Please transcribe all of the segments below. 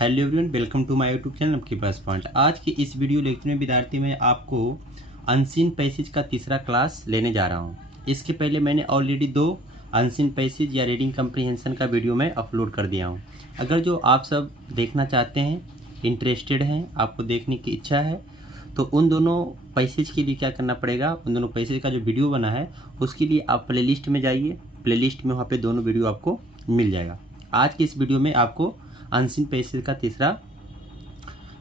Hello everyone, welcome to my YouTube channel आपके पास point. आज की इस वीडियो लेक्चर में विद्यार्थी मैं आपको अनसीन पैसेज का तीसरा क्लास लेने जा रहा हूं। इसके पहले मैंने ऑलरेडी 2 अनसीन पैसेज या रीडिंग कम्प्रीहेंशन का वीडियो मैं अपलोड कर दिया हूं। अगर जो आप सब देखना चाहते हैं, इंटरेस्टेड हैं, आपको देखने की इच्छा है, तो उन दोनों पैसेज के लिए क्या करना पड़ेगा, उन दोनों पैसेज का जो वीडियो बना है उसके लिए आप प्लेलिस्ट में जाइए। प्लेलिस्ट में वहाँ पे दोनों वीडियो आपको मिल जाएगा। आज की इस वीडियो में आपको अनसीन पैसेज का तीसरा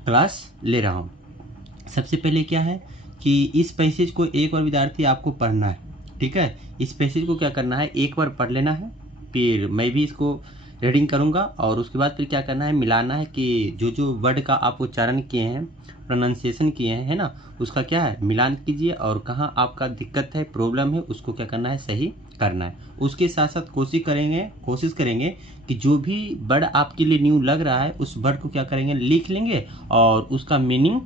क्लास ले रहा हूँ। सबसे पहले क्या है कि इस पैसेज को एक बार विद्यार्थी आपको पढ़ना है, ठीक है। इस पैसेज को क्या करना है, एक बार पढ़ लेना है, फिर मैं भी इसको रीडिंग करूँगा और उसके बाद फिर क्या करना है, मिलाना है कि जो जो वर्ड का आप उच्चारण किए हैं, प्रोनाउंसिएशन किए हैं, है ना, उसका क्या है मिलान कीजिए और कहाँ आपका दिक्कत है, प्रॉब्लम है, उसको क्या करना है, सही करना है। उसके साथ साथ कोशिश करेंगे कि जो भी वर्ड आपके लिए न्यू लग रहा है उस वर्ड को क्या करेंगे, लिख लेंगे और उसका मीनिंग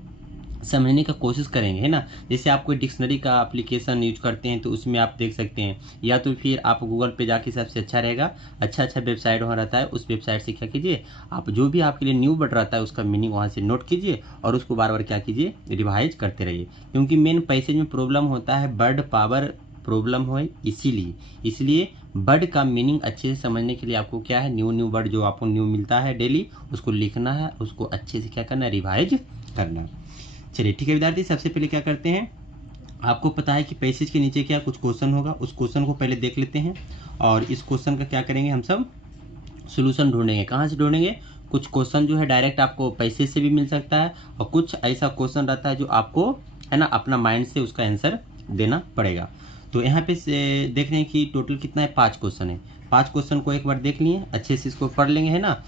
समझने का कोशिश करेंगे, है ना। जैसे आप कोई डिक्शनरी का एप्लीकेशन यूज करते हैं तो उसमें आप देख सकते हैं, या तो फिर आप गूगल पे जाके सबसे अच्छा रहेगा, अच्छा वेबसाइट वहाँ रहता है, उस वेबसाइट से क्या कीजिए, आप जो भी आपके लिए न्यू वर्ड रहता है उसका मीनिंग वहाँ से नोट कीजिए और उसको बार बार क्या कीजिए, रिवाइज करते रहिए। क्योंकि मेन पैसेज में प्रॉब्लम होता है वर्ड पावर प्रॉब्लम हो, इसलिए वर्ड का मीनिंग अच्छे से समझने के लिए आपको क्या है, न्यू वर्ड जो आपको न्यू मिलता है डेली उसको लिखना है, उसको अच्छे से क्या करना है, रिवाइज करना है। चलिए ठीक है विद्यार्थी, सबसे पहले क्या करते हैं, आपको पता है कि पैसेज के नीचे क्या कुछ क्वेश्चन होगा, उस क्वेश्चन को पहले देख लेते हैं और इस क्वेश्चन का क्या करेंगे, हम सब सोल्यूशन ढूंढेंगे। कहाँ से ढूंढेंगे, कुछ क्वेश्चन जो है डायरेक्ट आपको पैसेज से भी मिल सकता है और कुछ ऐसा क्वेश्चन रहता है जो आपको, है ना, अपना माइंड से उसका आंसर देना पड़ेगा। तो यहाँ पे देख रहे हैं कि टोटल कितना है, 5 क्वेश्चन है। 5 क्वेश्चन को एक बार देख लिए, अच्छे से इसको पढ़ लेंगे, है ना।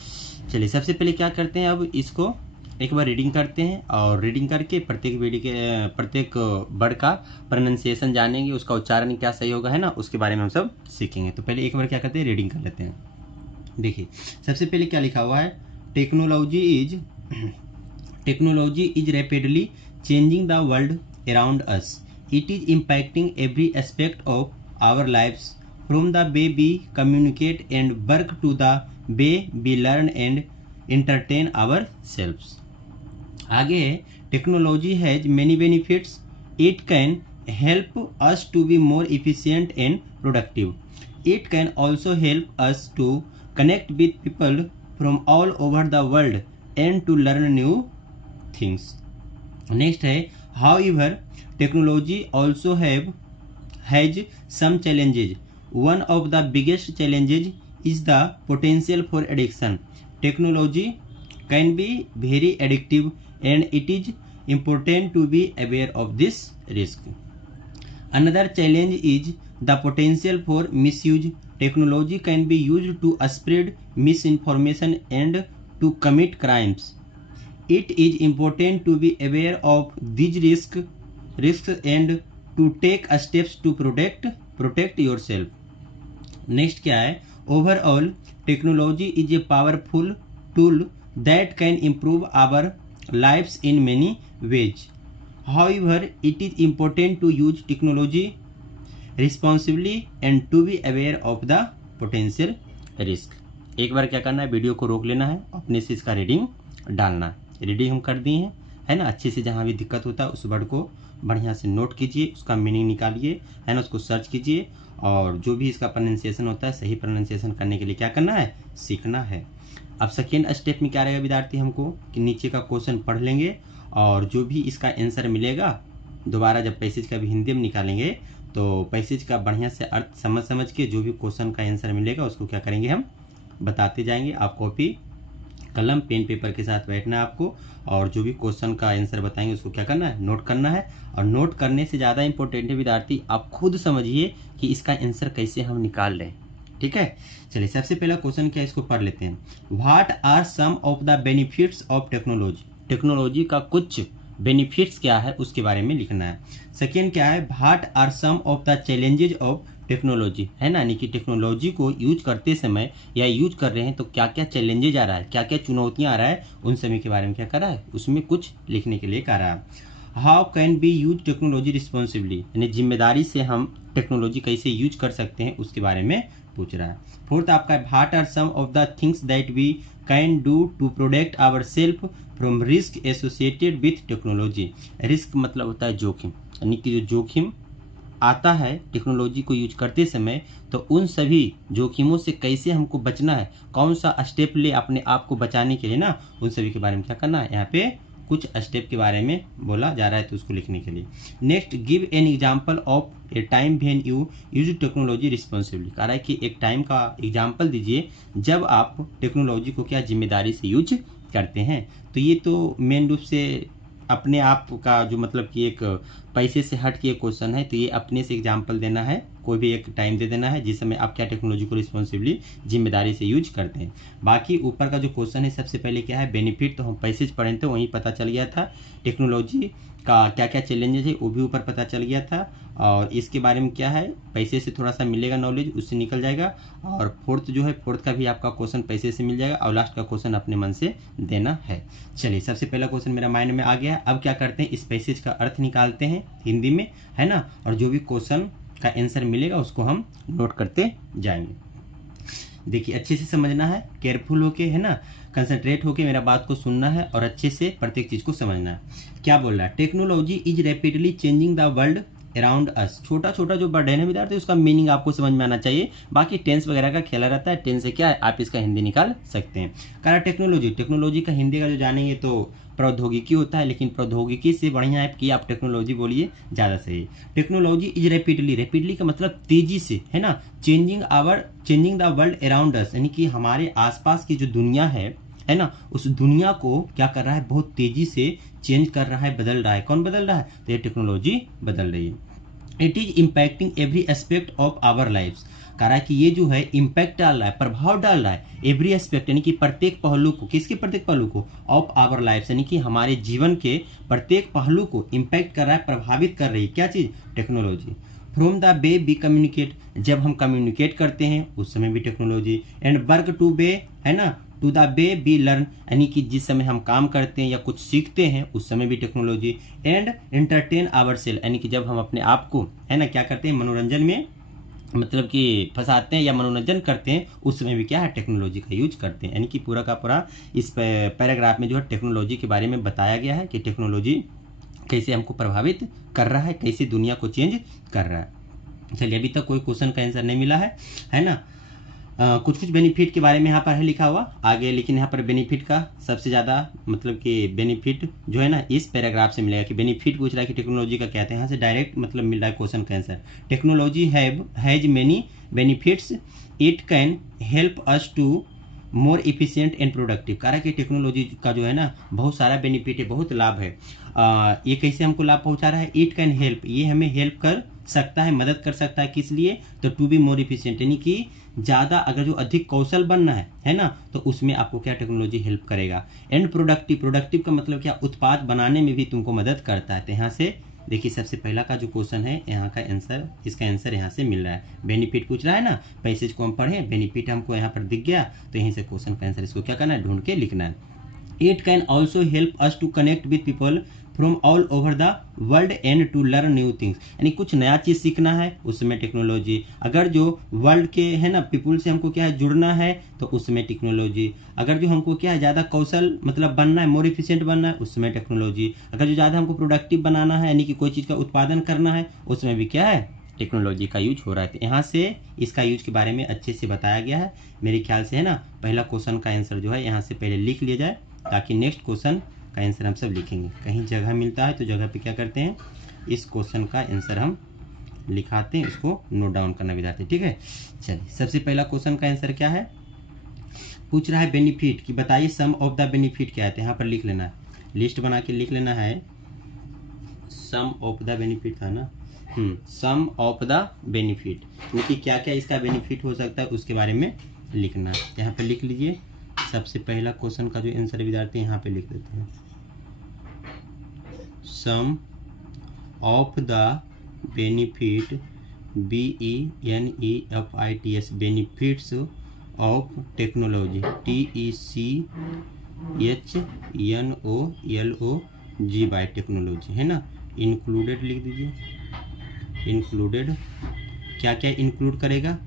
चलिए सबसे पहले क्या करते हैं, अब इसको एक बार रीडिंग करते हैं और रीडिंग करके प्रत्येक वर्ड का प्रोनाउंसिएशन जानेंगे, उसका उच्चारण क्या सही होगा, है ना, उसके बारे में हम सब सीखेंगे। तो पहले एक बार क्या करते हैं, रीडिंग कर लेते हैं। देखिए सबसे पहले क्या लिखा हुआ है, technology is rapidly changing the world around us. It is impacting every aspect of our lifes, from the way we communicate and work to the way we learn and entertain ourselves। आगे है, technology has many benefits, it can help us to be more efficient and productive. It can also help us to connect with people from all over the world and to learn new things. Next है, however technology also has some challenges। One of the biggest challenges is the potential for addiction। Technology can be very addictive and it is important to be aware of this risk। Another challenge is the potential for misuse। Technology can be used to spread misinformation and to commit crimes। It is important to be aware of these risks and to take steps to protect yourself। Next क्या है, overall technology is a powerful tool that can improve our lifes in many ways. However it is important to use technology responsibly and to be aware of the potential risk. एक बार क्या करना है, video को रोक लेना है, अपने से इसका रीडिंग डालना है। रीडिंग हम कर दिए हैं, है ना। अच्छे से जहाँ भी दिक्कत होता है उस वर्ड को बढ़िया से नोट कीजिए, उसका मीनिंग निकालिए, है ना, उसको सर्च कीजिए और जो भी इसका प्रोनाउंसिएशन होता है सही प्रोनाउंसिएशन करने के लिए क्या करना है, सीखना है। अब सेकेंड स्टेप में क्या रहेगा विद्यार्थी, हमको कि नीचे का क्वेश्चन पढ़ लेंगे और जो भी इसका आंसर मिलेगा, दोबारा जब पैसेज का भी हिंदी में निकालेंगे तो पैसेज का बढ़िया से अर्थ समझ के जो भी क्वेश्चन का आंसर मिलेगा उसको क्या करेंगे, हम बताते जाएंगे। आप कॉपी कलम पेन पेपर के साथ बैठना है आपको और जो भी क्वेश्चन का आंसर बताएंगे उसको क्या करना है, नोट करना है। और नोट करने से ज़्यादा इंपॉर्टेंट है विद्यार्थी, आप खुद समझिए कि इसका आंसर कैसे हम निकाल लें, ठीक है। चलिए सबसे पहला क्वेश्चन क्या है, इसको पढ़ लेते हैं। What are some of the benefits of technology. Technology का कुछ बेनिफिट्स क्या है उसके बारे में लिखना है। सेकेंड क्या है, what are some of the challenges of technology, है ना, यानी कि टेक्नोलॉजी को यूज करते समय या यूज कर रहे हैं तो क्या क्या चैलेंजेज आ रहा है, क्या क्या चुनौतियां आ रहा है, उन सभी के बारे में क्या कर रहा है, उसमें कुछ लिखने के लिए कह रहा है। How can be use technology responsibly, यानी जिम्मेदारी से हम टेक्नोलॉजी कैसे यूज कर सकते हैं उसके बारे में पूछ रहा है। फोर्थ आपका, what are some of the things that we can do to protect our self from risk associated with technology. Risk मतलब होता है जोखिम, यानी कि जो जोखिम आता है टेक्नोलॉजी को यूज करते समय, तो उन सभी जोखिमों से कैसे हमको बचना है, कौन सा स्टेप ले अपने आप को बचाने के लिए ना, उन सभी के बारे में क्या करना है, यहाँ पे कुछ स्टेप के बारे में बोला जा रहा है, तो उसको लिखने के लिए। Next, give an example of A time when you use technology responsibly. कह रहा है कि एक टाइम का एग्जाम्पल दीजिए जब आप टेक्नोलॉजी को क्या जिम्मेदारी से यूज करते हैं। तो ये तो मेन रूप से अपने आप का जो मतलब कि एक पैसे से हट के क्वेश्चन है, तो ये अपने से एग्जाम्पल देना है, कोई भी एक टाइम दे देना है जिस समय आप क्या टेक्नोलॉजी को रिस्पॉन्सिबली जिम्मेदारी से यूज करते हैं। बाकी ऊपर का जो क्वेश्चन है सबसे पहले क्या है, बेनिफिट, तो हम पैसे पढ़े थे वहीं पता चल गया था। टेक्नोलॉजी का क्या क्या चैलेंजेस है वो भी ऊपर पता चल गया था, और इसके बारे में क्या है, पैसे से थोड़ा सा मिलेगा नॉलेज, उससे निकल जाएगा। और फोर्थ जो है, फोर्थ का भी आपका क्वेश्चन पैसे से मिल जाएगा, और लास्ट का क्वेश्चन अपने मन से देना है। चलिए, सबसे पहला क्वेश्चन मेरा माइंड में आ गया। अब क्या करते हैं, इस पैसेज का अर्थ निकालते हैं हिंदी में, है ना, और जो भी क्वेश्चन का आंसर मिलेगा उसको हम नोट करते जाएंगे। देखिए, अच्छे से समझना है, केयरफुल होके, है ना, कंसंट्रेट होके मेरा बात को सुनना है और अच्छे से प्रत्येक चीज को समझना है। क्या बोल रहा है, technology is rapidly changing the world around अस। छोटा छोटा जो वर्ड है ना विद्यार्थी, उसका मीनिंग आपको समझ में आना चाहिए। बाकी टेंस वगैरह का खेला रहता है, टेंस से क्या है, आप इसका हिंदी निकाल सकते हैं। कह टेक्नोलॉजी, टेक्नोलॉजी का हिंदी का जो जानेंगे तो प्रौद्योगिकी होता है, लेकिन प्रौद्योगिकी से बढ़िया है कि आप टेक्नोलॉजी बोलिए, ज़्यादा सही है। टेक्नोलॉजी इज रैपिडली, रैपिडली का मतलब तेजी से, है ना, चेंजिंग द वर्ल्ड अराउंड अस, यानी कि हमारे आसपास की जो दुनिया है ना, उस दुनिया को क्या कर रहा है, बहुत तेजी से चेंज कर रहा है, बदल रहा है। कौन बदल रहा है, तो ये टेक्नोलॉजी बदल रही है। It is impacting every aspect of our life. कह रहा है कि ये जो है इम्पैक्ट डाल रहा है, प्रभाव डाल रहा है, एवरी एस्पेक्ट यानी कि प्रत्येक पहलू को, किसके प्रत्येक पहलू को, ऑफ आवर लाइफ यानी कि हमारे जीवन के प्रत्येक पहलू को इम्पैक्ट कर रहा है, प्रभावित कर रही है, क्या चीज, technology. From the way we communicate, जब हम कम्युनिकेट करते हैं उस समय भी technology. And work to way, है ना, to the way we learn, यानी कि जिस समय हम काम करते हैं या कुछ सीखते हैं उस समय भी technology. And entertain our self, यानी कि जब हम अपने आप को, है ना, क्या करते हैं, मनोरंजन में मतलब कि फंसाते हैं या मनोरंजन करते हैं, उस समय भी क्या है, टेक्नोलॉजी का यूज करते हैं। यानी कि पूरा का पूरा इस पैराग्राफ में जो है टेक्नोलॉजी के बारे में बताया गया है कि टेक्नोलॉजी कैसे हमको प्रभावित कर रहा है, कैसे दुनिया को चेंज कर रहा है। चलिए, अभी तक कोई क्वेश्चन का आंसर नहीं मिला है ना। कुछ कुछ बेनिफिट के बारे में यहाँ पर है लिखा हुआ आगे, लेकिन यहाँ पर बेनिफिट का सबसे ज़्यादा मतलब कि बेनिफिट जो है ना इस पैराग्राफ से मिलेगा, कि बेनिफिट पूछ रहा है कि टेक्नोलॉजी का क्या है, यहाँ से डायरेक्ट मतलब मिल रहा है क्वेश्चन का answer. Technology has many benefits, it can help us to more efficient and productive. कह रहा है कि टेक्नोलॉजी का जो है ना बहुत सारा बेनिफिट है, बहुत लाभ है। ये कैसे हमको लाभ पहुंचा रहा है, इट कैन हेल्प, ये हमें हेल्प कर सकता है, मदद कर सकता है, किस लिए, तो टू बी मोर इफिशियंट, यानी कि ज़्यादा अगर जो अधिक कौशल बनना है ना, तो उसमें आपको क्या टेक्नोलॉजी हेल्प करेगा। एंड प्रोडक्टिव, प्रोडक्टिव का मतलब क्या, उत्पाद बनाने में भी तुमको मदद करता है। तो यहाँ से देखिए, सबसे पहला का जो क्वेश्चन है यहाँ का आंसर, इसका आंसर यहाँ से मिल रहा है। बेनिफिट पूछ रहा है ना, पैसेज को हम पढ़ें, बेनिफिट हमको यहाँ पर दिख गया, तो यहीं से क्वेश्चन का आंसर इसको क्या करना है, ढूंढ के लिखना है। It can also help us to connect with people from all over the world and to learn new things, यानी कुछ नया चीज़ सीखना है उसमें टेक्नोलॉजी। अगर जो वर्ल्ड के है ना पीपुल से हमको क्या है जुड़ना है, तो उसमें टेक्नोलॉजी। अगर जो हमको क्या है ज़्यादा कौशल मतलब बनना है, मोर इफिशिएंट बनना है, उसमें टेक्नोलॉजी। अगर जो ज़्यादा हमको प्रोडक्टिव बनाना है, यानी कि कोई चीज़ का उत्पादन करना है, उसमें भी क्या है, टेक्नोलॉजी का यूज हो रहा है। तो यहाँ से इसका यूज के बारे में अच्छे से बताया गया है मेरे ख्याल से, है ना। पहला क्वेश्चन का आंसर जो है यहाँ से पहले लिख लिया जाए, ताकि नेक्स्ट क्वेश्चन का आंसर हम सब लिखेंगे। कहीं जगह मिलता है तो जगह पे क्या करते हैं, इस क्वेश्चन का आंसर हम लिखाते हैं, इसको नोट डाउन करना विद्यार्थी, ठीक है। चलिए, सबसे पहला क्वेश्चन का आंसर क्या है, पूछ रहा है बेनिफिट, कि बताइए सम ऑफ द बेनिफिट क्या है। तो यहाँ पर लिख लेना है, लिस्ट बना के लिख लेना है, सम ऑफ द बेनिफिट था ना, सम ऑफ द बेनिफिट, क्योंकि क्या क्या इसका बेनिफिट हो सकता है उसके बारे में लिखना है। यहाँ पे लिख लीजिए, सबसे पहला क्वेश्चन का जो आंसर विद्यार्थी यहाँ पे लिख देते हैं, some of the benefit, BENEFITS, benefits of technology, TECHNOLOG by technology, है ना। इंक्लूडेड लिख दीजिए, इंक्लूडेड क्या क्या इंक्लूड करेगा,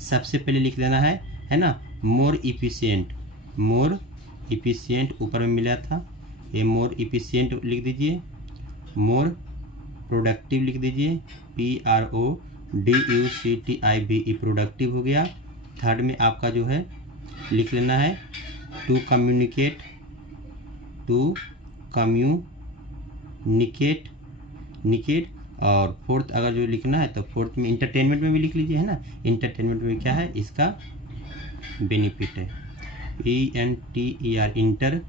सबसे पहले लिख देना है ना, मोर इफिशिएंट, मोर इफिशियंट ऊपर में मिला था, ये मोर इफिशियंट लिख दीजिए, मोर प्रोडक्टिव लिख दीजिए, PRODUCTIVE प्रोडक्टिव हो गया। थर्ड में आपका जो है लिख लेना है टू कम्युनिकेट निकेट। और फोर्थ अगर जो लिखना है तो फोर्थ में इंटरटेनमेंट में भी लिख लीजिए, है ना। इंटरटेनमेंट में क्या है, इसका बेनिफिट है, ENTER इंटर,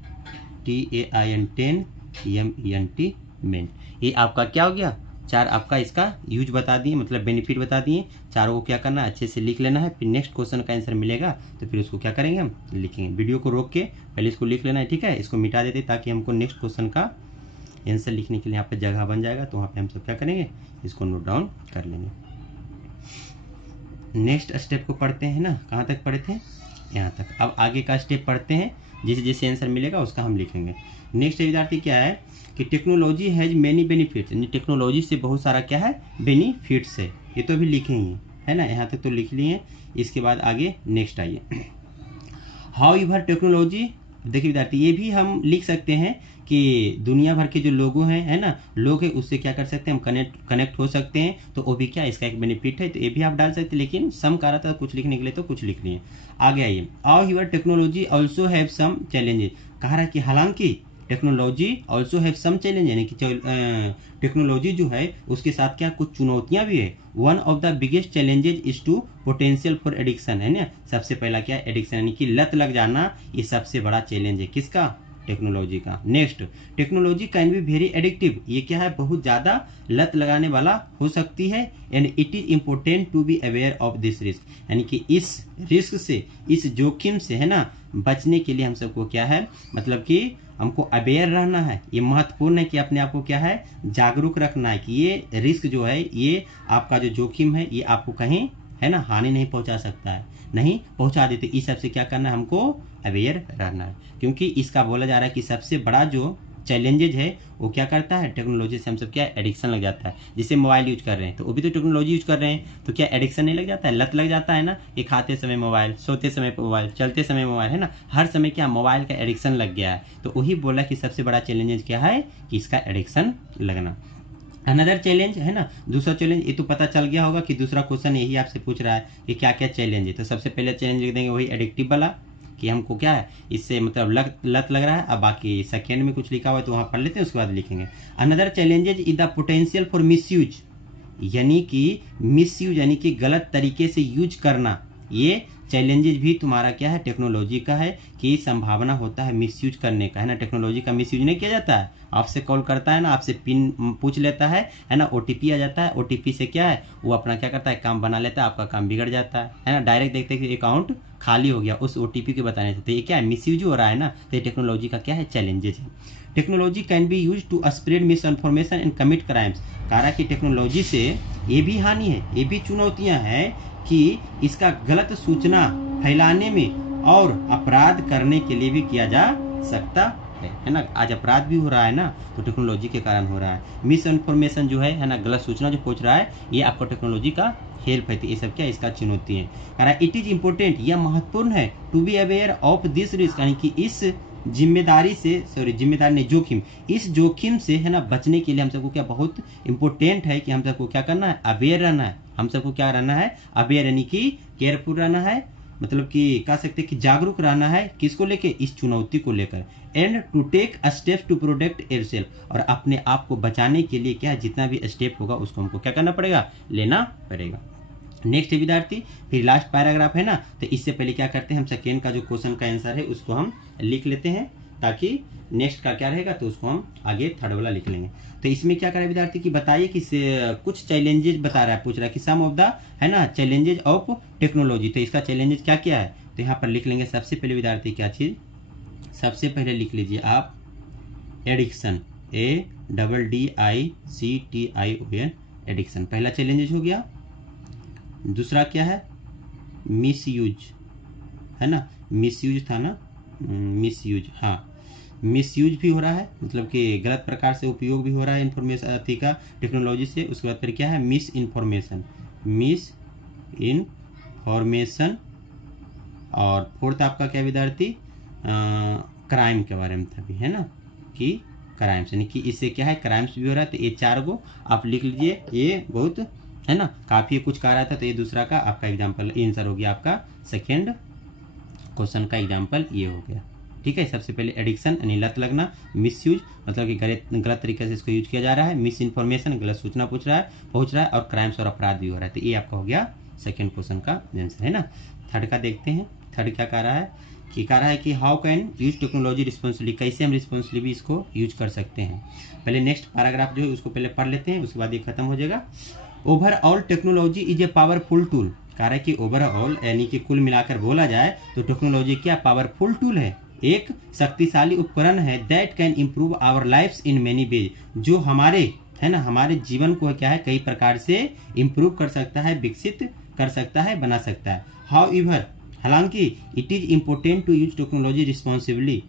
TAIN MENT मेंट। ये आपका क्या हो गया, चार आपका इसका यूज बता दिए, मतलब बेनिफिट बता दिए। चारों को क्या करना है, अच्छे से लिख लेना है, फिर नेक्स्ट क्वेश्चन का आंसर मिलेगा तो फिर उसको क्या करेंगे, हम लिखेंगे। वीडियो को रोक के पहले इसको लिख लेना है, ठीक है। इसको मिटा देते ताकि हमको नेक्स्ट क्वेश्चन का आंसर लिखने के लिए यहाँ पे जगह बन जाएगा, तो वहाँ पे हम सब क्या करेंगे, इसको नोट डाउन कर लेंगे। नेक्स्ट स्टेप को पढ़ते हैं ना, कहाँ तक पढ़े थे, यहाँ तक। अब आगे का स्टेप पढ़ते हैं, जैसे जैसे आंसर मिलेगा उसका हम लिखेंगे। नेक्स्ट विद्यार्थी क्या है कि टेक्नोलॉजी हैज मेनी बेनिफिट्स, यानी टेक्नोलॉजी से बहुत सारा क्या है, बेनिफिट्स है। ये तो अभी लिखेंगे, है ना, यहाँ तक तो लिख लिए। इसके बाद आगे नेक्स्ट आइए, हाउ एवर टेक्नोलॉजी। देखिए विद्यार्थी, ये भी हम लिख सकते हैं कि दुनिया भर के जो लोगों हैं, है ना, लोग हैं, उससे क्या कर सकते हैं, हम कनेक्ट हो सकते हैं। तो वो भी क्या, इसका एक बेनिफिट है, तो ये भी आप डाल सकते हैं। लेकिन सम कह रहा था कुछ लिखने के लिए, तो कुछ लिख लिए। आगे आइए, however technology also have some challenges. कह रहा है कि हालांकि technology also have some challenge, यानी कि टेक्नोलॉजी जो है उसके साथ क्या कुछ चुनौतियां भी है। One of the biggest challenges is to potential for addiction, है ना। सबसे पहला क्या, एडिक्शन, यानी कि लत लग जाना, ये सबसे बड़ा चैलेंज है, किसका, टेक्नोलॉजी का। Next, technology can be very addictive, ये क्या है, बहुत ज्यादा लत लगाने वाला हो सकती है। And it is important to be aware of this risk, यानी कि इस रिस्क से, इस जोखिम से, है ना, बचने के लिए हम सबको क्या है, मतलब कि हमको अवेयर रहना है। ये महत्वपूर्ण है कि अपने आप को क्या है, जागरूक रखना है कि ये रिस्क जो है, ये आपका जो जोखिम है, ये आपको कहीं, है ना, हानि नहीं पहुंचा सकता है, नहीं पहुंचा देते। इस सबसे क्या करना है, हमको अवेयर रहना है, क्योंकि इसका बोला जा रहा है कि सबसे बड़ा जो चैलेंजेज है वो क्या करता है, टेक्नोलॉजी से हम सब क्या, एडिक्शन लग जाता है। जैसे मोबाइल यूज कर रहे हैं तो वो भी तो टेक्नोलॉजी यूज कर रहे हैं, तो क्या एडिक्शन नहीं लग जाता है, लत लग जाता है ना। ये खाते समय मोबाइल, सोते समय मोबाइल, चलते समय मोबाइल, है ना, हर समय क्या मोबाइल का एडिक्शन लग गया है। तो वही बोला कि सबसे बड़ा चैलेंजेज क्या है, कि इसका एडिक्शन लगना। अनदर चैलेंज, है ना, दूसरा चैलेंज, ये तो पता चल गया होगा कि दूसरा क्वेश्चन यही आपसे पूछ रहा है कि क्या क्या चैलेंज है। तो सबसे पहले चैलेंज लिख देंगे वही एडिक्टिव वाला, कि हमको क्या है, इससे मतलब लत लग रहा है। अब बाकी सेकेंड में कुछ लिखा हुआ है तो वहाँ पढ़ लेते हैं, उसके बाद लिखेंगे। Another challenges is the potential for misuse, यानी कि मिसयूज, यानी कि गलत तरीके से यूज करना। ये चैलेंजेज भी तुम्हारा क्या है, टेक्नोलॉजी का है, कि संभावना होता है मिसयूज करने का, है ना। टेक्नोलॉजी का मिसयूज नहीं किया जाता है, आपसे कॉल करता है ना, आपसे पिन पूछ लेता है ना, OTP आ जाता है, OTP से क्या है, वो अपना क्या करता है, काम बना लेता है, आपका काम बिगड़ जाता है ना। डायरेक्ट देखते हैं कि अकाउंट खाली हो गया उस OTP के बताने से। तो ये क्या है, मिसयूज हो रहा है ना। तो ये टेक्नोलॉजी का क्या है, चैलेंजेज है। Technology can be use to spread misinformation and commit crimes. कह रहा है कि टेक्नोलॉजी से ये भी हानि है, ये भी चुनौतियां हैं कि इसका गलत सूचना फैलाने में और अपराध करने के लिए भी किया जा सकता है ना। आज अपराध भी हो रहा है ना, तो टेक्नोलॉजी के कारण हो रहा है। मिस इन्फॉर्मेशन जो है ना, गलत सूचना जो पहुंच रहा है, ये आपको टेक्नोलॉजी का हेल्प है। तो ये सब क्या, इसका चुनौती है। कह रहा है इट इज इम्पोर्टेंट, यह महत्वपूर्ण है, to be aware of this risk, यानी कि इस जिम्मेदारी से, जिम्मेदारी नहीं, जोखिम, इस जोखिम से, है ना, बचने के लिए हम सबको क्या बहुत इंपॉर्टेंट है कि हम सबको क्या करना है, अवेयर रहना है। हम सबको क्या रहना है, अवेयर, यानी कि केयरफुल रहना है, मतलब कि कह सकते हैं कि जागरूक रहना है, किसको लेके, इस चुनौती को लेकर। And to take step to protect yourself, और अपने आप को बचाने के लिए क्या, जितना भी स्टेप होगा उसको हमको क्या करना पड़ेगा, लेना पड़ेगा। नेक्स्ट विद्यार्थी, फिर लास्ट पैराग्राफ है ना, तो इससे पहले क्या करते हैं, हम सेकेंड का जो क्वेश्चन का आंसर है उसको हम लिख लेते हैं, ताकि नेक्स्ट का क्या रहेगा तो उसको हम आगे थर्ड वाला लिख लेंगे। तो इसमें क्या करें विद्यार्थी की बताइए कि कुछ चैलेंजेस बता रहा है, पूछ रहा है कि सम ऑफ द, है ना, चैलेंजेज ऑफ टेक्नोलॉजी। तो इसका चैलेंजेस क्या क्या है, तो यहाँ पर लिख लेंगे। सबसे पहले विद्यार्थी क्या चीज़, सबसे पहले लिख लीजिए आप एडिक्शन, ADDICTION, एडिक्शन पहला चैलेंजेज हो गया। दूसरा क्या है, मिसयूज, है ना, मिसयूज था ना, मिसयूज, हाँ, मिसयूज भी हो रहा है, मतलब कि गलत प्रकार से उपयोग भी हो रहा है इन्फॉर्मेशन अथी का, टेक्नोलॉजी से। उसके बाद फिर क्या है, मिस इन्फॉर्मेशन, और फोर्थ आपका क्या विद्यार्थी, क्राइम के बारे में था भी, है ना, कि क्राइम्स, यानी कि इससे क्या है, क्राइम्स भी हो रहा है। तो ये 4 गो आप लिख लीजिए, ये बहुत, है ना, काफ़ी कुछ कह रहा था। तो ये दूसरा का आपका एग्जाम्पल आंसर हो गया, आपका सेकेंड क्वेश्चन का एग्जाम्पल ये हो गया। ठीक है, सबसे पहले एडिक्शन यानी लत लगना, मिसयूज मतलब कि गलत तरीके से इसको यूज किया जा रहा है, मिस इन्फॉर्मेशन गलत सूचना पहुंच रहा है, और क्राइम्स और अपराध भी हो रहा है। तो ये आपका हो गया सेकेंड क्वेश्चन का आंसर, है ना। थर्ड का देखते हैं, थर्ड क्या कह रहा है, कि how can use technology responsibly, कैसे हम रिस्पॉन्सिबली इसको यूज कर सकते हैं। पहले नेक्स्ट पैराग्राफ जो है उसको पहले पढ़ लेते हैं, उसके बाद ये खत्म हो जाएगा। Overall technology is a powerful tool, कह रहा है कि ओवरऑल यानी कि कुल मिलाकर बोला जाए तो टेक्नोलॉजी क्या पावरफुल टूल है, एक शक्तिशाली उपकरण है, that can improve our lifes in many ways, जो हमारे, है ना, हमारे जीवन को क्या है कई प्रकार से इम्प्रूव कर सकता है, विकसित कर सकता है, बना सकता है। हाउ एवर, हालांकि it is important to use technology responsibly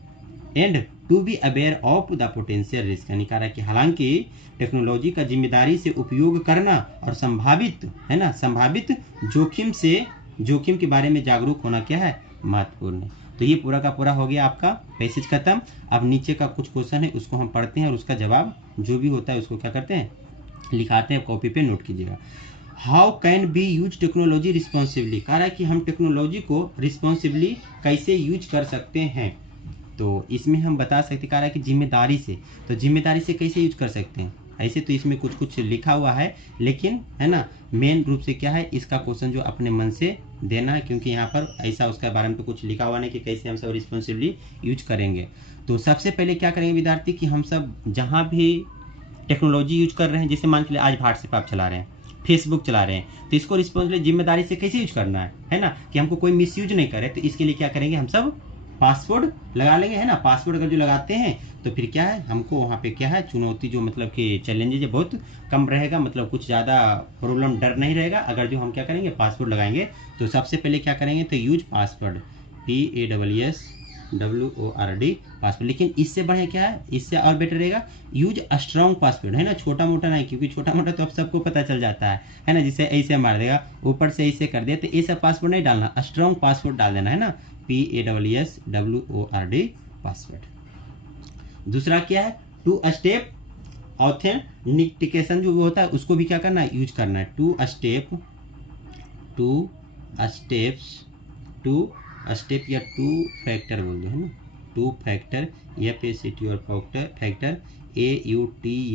and to be aware of the potential risk, यानी कह रहा है कि हालांकि टेक्नोलॉजी का जिम्मेदारी से उपयोग करना और संभावित, है ना, संभावित जोखिम के बारे में जागरूक होना क्या है, महत्वपूर्ण है। तो ये पूरा का पूरा हो गया आपका पैसेज खत्म। अब नीचे का कुछ क्वेश्चन है उसको हम पढ़ते हैं और उसका जवाब जो भी होता है उसको क्या करते हैं, लिखाते हैं, कॉपी पे नोट कीजिएगा। How can be use technology responsibly, कह रहा है कि हम टेक्नोलॉजी को रिस्पॉन्सिबली कैसे यूज कर सकते हैं। तो इसमें हम बता सकते, कह रहा है कि जिम्मेदारी से, तो जिम्मेदारी से कैसे यूज कर सकते हैं, ऐसे तो इसमें कुछ कुछ लिखा हुआ है, लेकिन है ना मेन रूप से क्या है, इसका क्वेश्चन जो अपने मन से देना है, क्योंकि यहाँ पर ऐसा उसके बारे में तो कुछ लिखा हुआ नहीं कि कैसे हम सब रिस्पॉन्सिबली यूज करेंगे। तो सबसे पहले क्या करेंगे विद्यार्थी, कि हम सब जहाँ भी टेक्नोलॉजी यूज कर रहे हैं, जैसे मान के लिए आज व्हाट्सएप आप चला रहे हैं, फेसबुक चला रहे हैं, तो इसको रिस्पॉन्सिबली जिम्मेदारी से कैसे यूज करना है ना, कि हमको कोई मिस यूज नहीं करे। तो इसके लिए क्या करेंगे, हम सब पासवर्ड लगा लेंगे, है ना। पासवर्ड अगर जो लगाते हैं तो फिर क्या है, हमको वहाँ पे क्या है, चुनौती जो मतलब कि चैलेंजेज बहुत कम रहेगा, मतलब कुछ ज़्यादा प्रॉब्लम डर नहीं रहेगा अगर जो हम क्या करेंगे, पासवर्ड लगाएंगे। तो सबसे पहले क्या करेंगे, तो यूज पासवर्ड, PASSWORD पासवर्ड। लेकिन इससे बढ़िया क्या है, इससे और बेटर रहेगा, यूज स्ट्रॉन्ग पासवर्ड, है ना, छोटा मोटा नहीं, क्योंकि छोटा मोटा तो अब सबको पता चल जाता है ना, जिसे ऐसे मार देगा, ऊपर से ऐसे कर दिया, तो ये सब पासवर्ड नहीं डालना, स्ट्रॉन्ग पासवर्ड डाल देना, है ना, PASSWORD पासवर्ड। दूसरा क्या है, 2 स्टेप ऑथेंटिकेशन जो होता है उसको भी क्या करना है, यूज करना है। 2 स्टेप या 2 फैक्टर बोल दो, है ना, 2 फैक्टर, FACT और फैक्टर AUTHENTICATION,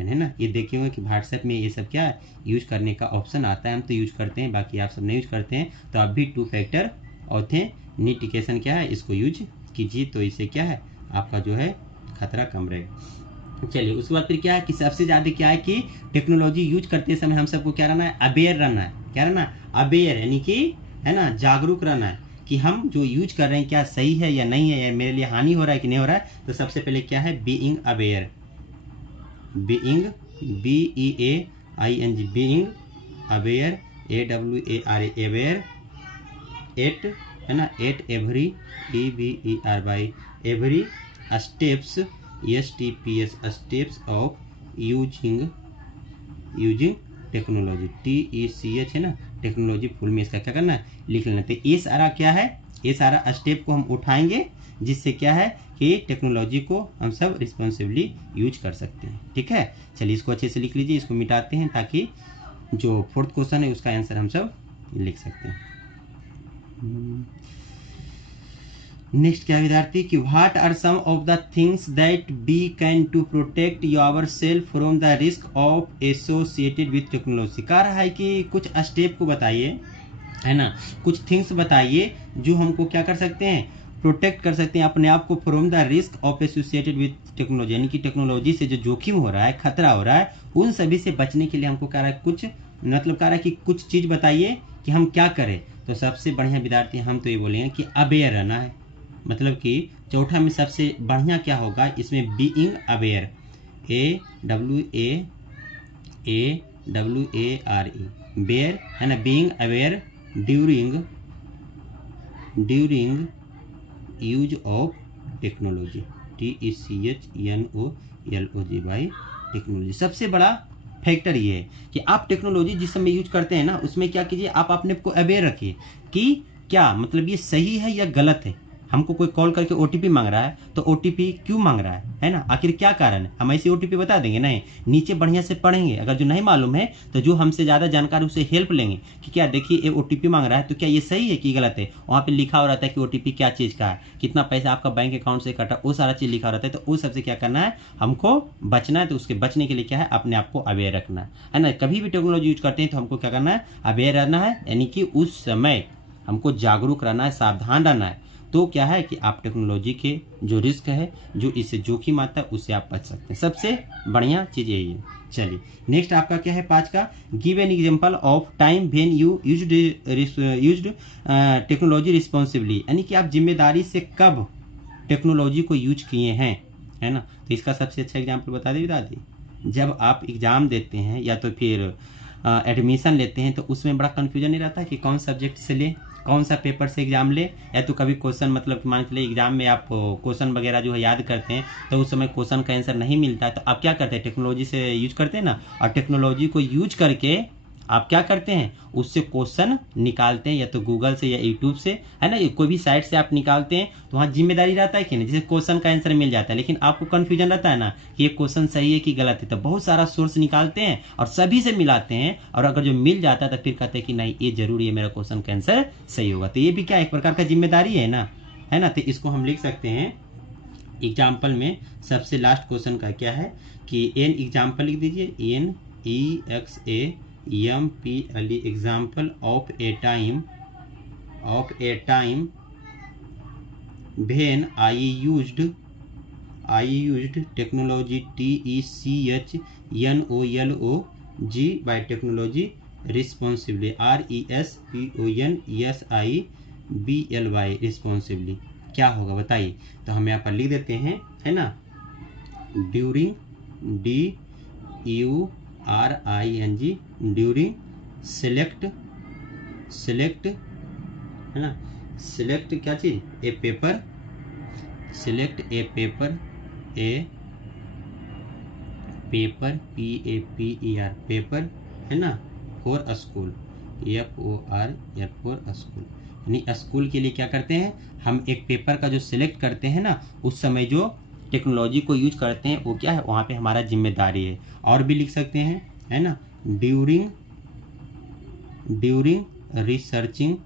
है ना। ये देखे होंगे कि व्हाट्सएप में ये सब क्या यूज करने का ऑप्शन आता है, हम तो यूज करते हैं, बाकी आप सब नहीं यूज करते हैं। तो आप भी 2 फैक्टर ऑथेंटिकेशन क्या है, इसको यूज कीजिए, तो इससे क्या है, आपका जो है खतरा कम रहेगा। चलिए उसके बाद फिर क्या है, कि सबसे ज़्यादा क्या है, कि टेक्नोलॉजी यूज करते समय हम सबको क्या रहना है, अवेयर रहना है। क्या रहना, अवेयर, यानी कि, है ना, जागरूक रहना है कि हम जो यूज कर रहे हैं क्या सही है या नहीं है, या मेरे लिए हानि हो रहा है कि नहीं हो रहा है। तो सबसे पहले क्या है, being aware, being BEAING, being aware, AWARE aware, at, है ना, at every, EVERY every steps, STEPS steps of using technology, TECH, है ना, टेक्नोलॉजी फुल में इसका क्या करना है, लिख लेना। तो ये सारा क्या है, ये सारा स्टेप को हम उठाएंगे, जिससे क्या है कि टेक्नोलॉजी को हम सब रिस्पॉन्सिबली यूज कर सकते हैं। ठीक है, चलिए इसको अच्छे से लिख लीजिए, इसको मिटाते हैं ताकि जो 4th क्वेश्चन है उसका आंसर हम सब लिख सकते हैं। नेक्स्ट क्या विद्यार्थी, कि what are some of the things that be can to protect yourself from the risk of associated with technology. कह रहा है कि कुछ स्टेप को बताइए, है ना, कुछ थिंग्स बताइए जो हमको क्या कर सकते हैं, प्रोटेक्ट कर सकते हैं अपने आप को from the risk of associated with technology, यानी कि टेक्नोलॉजी से जो जोखिम हो रहा है, खतरा हो रहा है, उन सभी से बचने के लिए हमको कह रहा है कुछ, मतलब कह रहा है कि कुछ चीज़ बताइए कि हम क्या करें। तो सबसे बढ़िया विद्यार्थी हम तो ये बोलेंगे कि अवेयर रहना है, मतलब कि चौथा में सबसे बढ़िया क्या होगा, इसमें बीइंग अवेयर, AWARE बेयर, है ना, being aware during use of technology, TECHNOLOGY technology. सबसे बड़ा फैक्टर ये है कि आप टेक्नोलॉजी जिस समय यूज करते हैं ना, उसमें क्या कीजिए, आप अपने को अवेयर रखिए कि क्या मतलब ये सही है या गलत है। हमको कोई कॉल करके ओटीपी मांग रहा है तो ओटीपी क्यों मांग रहा है ना, आखिर क्या कारण है, हम ऐसे ओटीपी बता देंगे नहीं, नीचे बढ़िया से पढ़ेंगे, अगर जो नहीं मालूम है तो जो हमसे ज़्यादा जानकार उससे हेल्प लेंगे कि क्या देखिए ये ओटीपी मांग रहा है तो क्या ये सही है कि गलत है। वहाँ पे लिखा हो रहता है कि ओटीपी क्या चीज़ का है, कितना पैसा आपका बैंक अकाउंट से कटा, वो सारा चीज़ लिखा रहता है। तो उस सबसे क्या करना है, हमको बचना है। तो उसके बचने के लिए क्या है, अपने आप को अवेयर रखना है ना। कभी भी टेक्नोलॉजी यूज करते हैं तो हमको क्या करना है, अवेयर रहना है, यानी कि उस समय हमको जागरूक रहना है, सावधान रहना है। तो क्या है कि आप टेक्नोलॉजी के जो रिस्क है, जो इससे जोखिम आता है, उससे आप बच सकते हैं। सबसे बढ़िया चीज़ यही है। चलिए नेक्स्ट आपका क्या है 5 का, give an example of time when you used technology responsibly, यानी कि आप जिम्मेदारी से कब टेक्नोलॉजी को यूज किए हैं, है ना। तो इसका सबसे अच्छा एग्जाम्पल बता दें दादी, जब आप एग्ज़ाम देते हैं या तो फिर एडमिशन लेते हैं तो उसमें बड़ा कन्फ्यूजन नहीं रहता है कि कौन सब्जेक्ट से ले, कौन सा पेपर से एग्ज़ाम ले, या तो कभी क्वेश्चन मतलब मान के चलिए एग्ज़ाम में आप क्वेश्चन वगैरह जो है याद करते हैं तो उस समय क्वेश्चन का आंसर नहीं मिलता है, तो आप क्या करते हैं, टेक्नोलॉजी से यूज करते हैं ना। और टेक्नोलॉजी को यूज करके आप क्या करते हैं, उससे क्वेश्चन निकालते हैं, या तो गूगल से या यूट्यूब से, है ना, कोई भी साइट से आप निकालते हैं। तो वहाँ जिम्मेदारी रहता है कि नहीं, जैसे क्वेश्चन का आंसर मिल जाता है लेकिन आपको कन्फ्यूजन रहता है ना कि ये क्वेश्चन सही है कि गलत है, तो बहुत सारा सोर्स निकालते हैं और सभी से मिलाते हैं, और अगर जो मिल जाता है तो फिर कहते हैं कि नहीं ये जरूरी है, मेरा क्वेश्चन का आंसर सही होगा। तो ये भी क्या एक प्रकार का जिम्मेदारी है ना, है ना। तो इसको हम लिख सकते हैं एग्जाम्पल में, सबसे लास्ट क्वेश्चन का क्या है कि एन एग्जाम्पल लिख दीजिए, NEXAMPLE, example of A time when I used technology TECHNOLOG by technology responsibly RESPONSIBLY responsibly. क्या होगा बताइए। तो हम यहाँ पर लिख देते हैं, है ना, ड्यूरिंग DURING ड्यूरिंग सेलेक्ट है ना, सेलेक्ट क्या चीज, ए पेपर, सेलेक्ट ए पेपर PAPER पेपर, है ना, फॉर स्कूल FOR स्कूल, यानी स्कूल के लिए क्या करते हैं, हम एक पेपर का जो सिलेक्ट करते हैं ना, उस समय जो टेक्नोलॉजी को यूज करते हैं वो क्या है, वहाँ पे हमारा जिम्मेदारी है। और भी लिख सकते हैं, है ना, during researching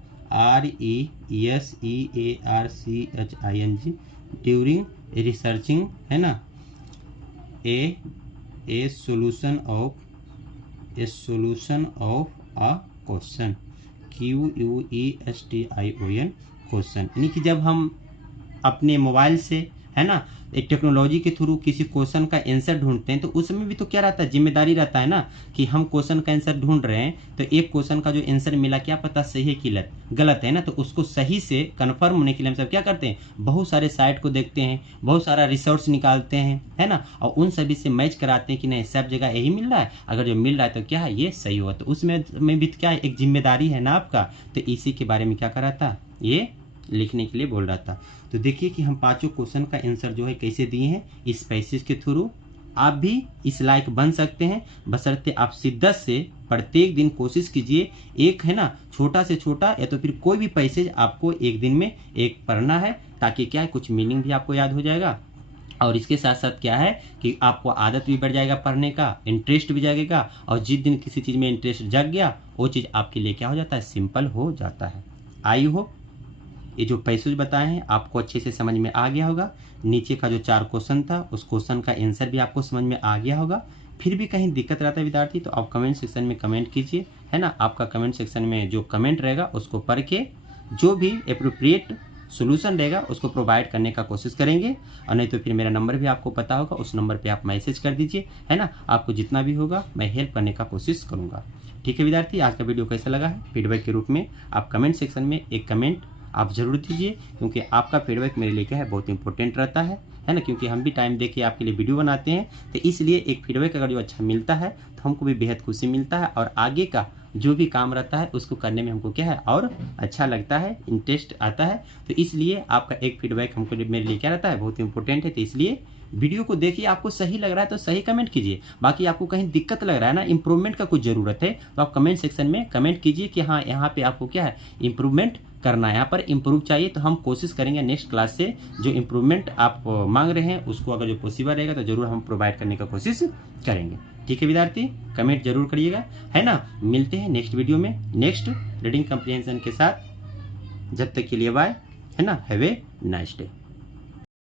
RESEARCHING during researching, है ना, a solution of a question QUESTION question, यानी कि जब हम अपने मोबाइल से, है ना, एक टेक्नोलॉजी के थ्रू किसी क्वेश्चन का आंसर ढूंढते हैं तो उसमें भी तो क्या रहता है, जिम्मेदारी रहता है ना, कि हम क्वेश्चन का आंसर ढूंढ रहे हैं तो एक क्वेश्चन का जो आंसर मिला क्या पता सही है कि गलत है ना, तो उसको सही से कन्फर्म होने के लिए हम सब क्या करते हैं, बहुत सारे साइट को देखते हैं, बहुत सारा रिसोर्स निकालते हैं, है ना, और उन सभी से मैच कराते हैं कि नहीं सब जगह यही मिल रहा है, अगर जो मिल रहा है तो क्या है ये सही हुआ। तो उसमें भी क्या है, एक जिम्मेदारी है ना आपका। तो इसी के बारे में क्या कर रहा था, ये लिखने के लिए बोल रहा था। तो देखिए कि हम पांचों क्वेश्चन का आंसर जो है कैसे दिए हैं, इस पैसेज के थ्रू। आप भी इस लायक बन सकते हैं, बशर्ते आप शिद्दत से प्रत्येक दिन कोशिश कीजिए, एक, है ना, छोटा से छोटा या तो फिर कोई भी पैसेज आपको एक दिन में एक पढ़ना है, ताकि क्या है कुछ मीनिंग भी आपको याद हो जाएगा, और इसके साथ साथ क्या है कि आपको आदत भी बढ़ जाएगा पढ़ने का, इंटरेस्ट भी जागेगा, और जिस दिन किसी चीज़ में इंटरेस्ट जग गया वो चीज़ आपके लिए क्या हो जाता है, सिंपल हो जाता है। आई होप ये जो पैसेज बताए हैं आपको अच्छे से समझ में आ गया होगा। नीचे का जो 4 क्वेश्चन था उस क्वेश्चन का आंसर भी आपको समझ में आ गया होगा। फिर भी कहीं दिक्कत रहता है विद्यार्थी तो आप कमेंट सेक्शन में कमेंट कीजिए, है ना। आपका कमेंट सेक्शन में जो कमेंट रहेगा उसको पढ़ के जो भी एप्रोप्रिएट सोल्यूशन रहेगा उसको प्रोवाइड करने का कोशिश करेंगे, और नहीं तो फिर मेरा नंबर भी आपको पता होगा, उस नंबर पे आप मैसेज कर दीजिए, है ना। आपको जितना भी होगा मैं हेल्प करने का कोशिश करूँगा। ठीक है विद्यार्थी, आज का वीडियो कैसा लगा है फीडबैक के रूप में आप कमेंट सेक्शन में एक कमेंट आप ज़रूर दीजिए, क्योंकि आपका फीडबैक मेरे लिए क्या है बहुत इंपॉर्टेंट रहता है ना, क्योंकि हम भी टाइम दे के आपके लिए वीडियो बनाते हैं। तो इसलिए एक फीडबैक अगर जो अच्छा मिलता है तो हमको भी बेहद खुशी मिलता है, और आगे का जो भी काम रहता है उसको करने में हमको क्या है और अच्छा लगता है, इंटरेस्ट आता है। तो इसलिए आपका एक फीडबैक हमको मेरे लिए क्या रहता है बहुत इंपॉर्टेंट है। तो इसलिए वीडियो को देखिए, आपको सही लग रहा है तो सही कमेंट कीजिए, बाकी आपको कहीं दिक्कत लग रहा है ना, इंप्रूवमेंट का कुछ ज़रूरत है तो आप कमेंट सेक्शन में कमेंट कीजिए कि हाँ यहाँ पे आपको क्या है इंप्रूवमेंट करना है, यहाँ पर इंप्रूव चाहिए। तो हम कोशिश करेंगे नेक्स्ट क्लास से जो इंप्रूवमेंट आप मांग रहे हैं उसको अगर जो पॉसिबल रहेगा तो ज़रूर हम प्रोवाइड करने का कोशिश करेंगे। ठीक है विद्यार्थी, कमेंट जरूर करिएगा, है ना। मिलते हैं नेक्स्ट वीडियो में नेक्स्ट रीडिंग कम्प्रिहेंशन के साथ। जब तक के लिए बाय, है ना। Have a nice day.